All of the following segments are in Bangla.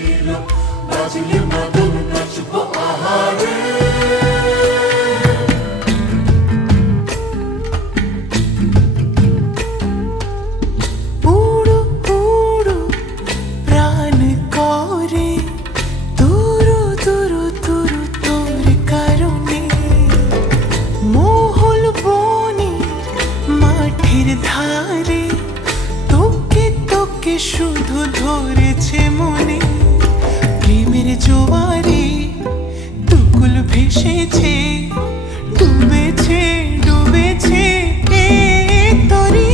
বাজিল বাজিলে মদন নাচব আহারে। ধারে তোকে তোকে শুধু ধরেছে মনে, প্রেমের জোয়ারে দুকুল ভেসেছে, ডুবেছে ডুবেছে এ তরি।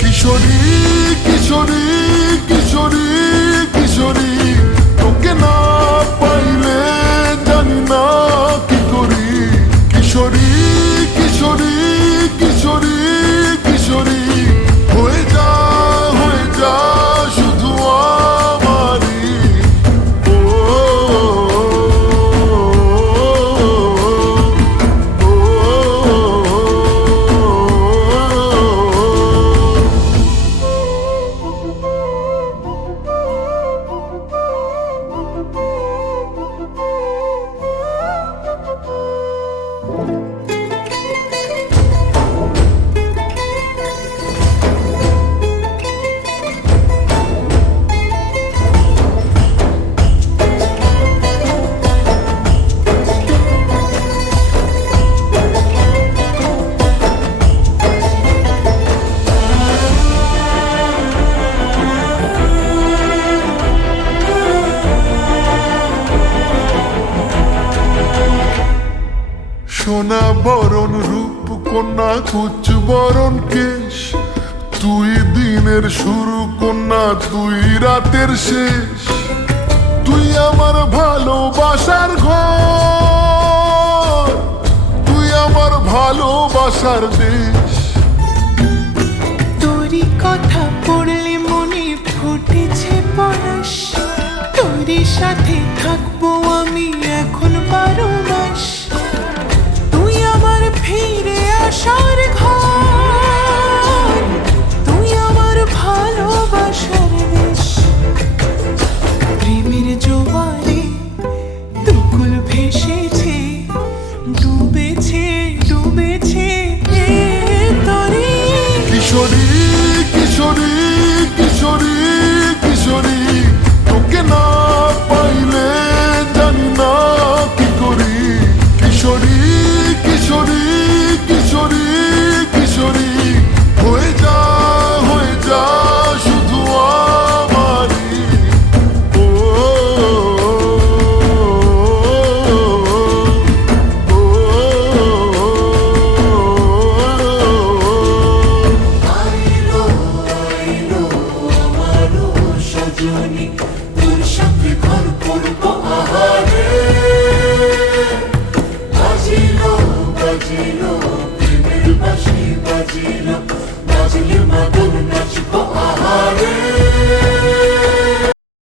কিশোরী কিশোরী কিশোরী কিশোরী, তোকে না পাইলে জানি না কি করি। কিশোরী কিশোরী কিশোরী কিশোরী, হয়ে যা শুধু আমারই। ও সোনা বরণ রূপ কন্যা কুচ বরণ কেশ, তুই দিনের শুরু কন্যা তুই রাতের শেষ। তুই আমার ভালোবাসার ঘর, তুই আমার ভালোবাসার দেশ। তোরই কথা পড়লে মনে ফুটেছে পরশ, তোরই সাথে থাকবো আমি এখন 12 মাস। তুই আমার ফিরে আসার ঘর, তুই আমার ভালোবাসার দেশ। প্রেমের জোয়ারে দুকুল ভেসেছে, ডুবেছে ডুবেছে এ তরি। কিশোরী কিশোরী কিশোরী কিশোরী, তোকে না পাইলে জানি না কি করি। কিশোরী কিশোরী কিশোরী কিশোরী, হয়ে যা শুধু আমারই। ও আইলো আইলো আমারও সজনী, তোর সাথে ঘর করব আহারে। বাজিল বাজিল প্রেমের বাঁশি বাজিল বাজিলে মদন নাচব আহারে।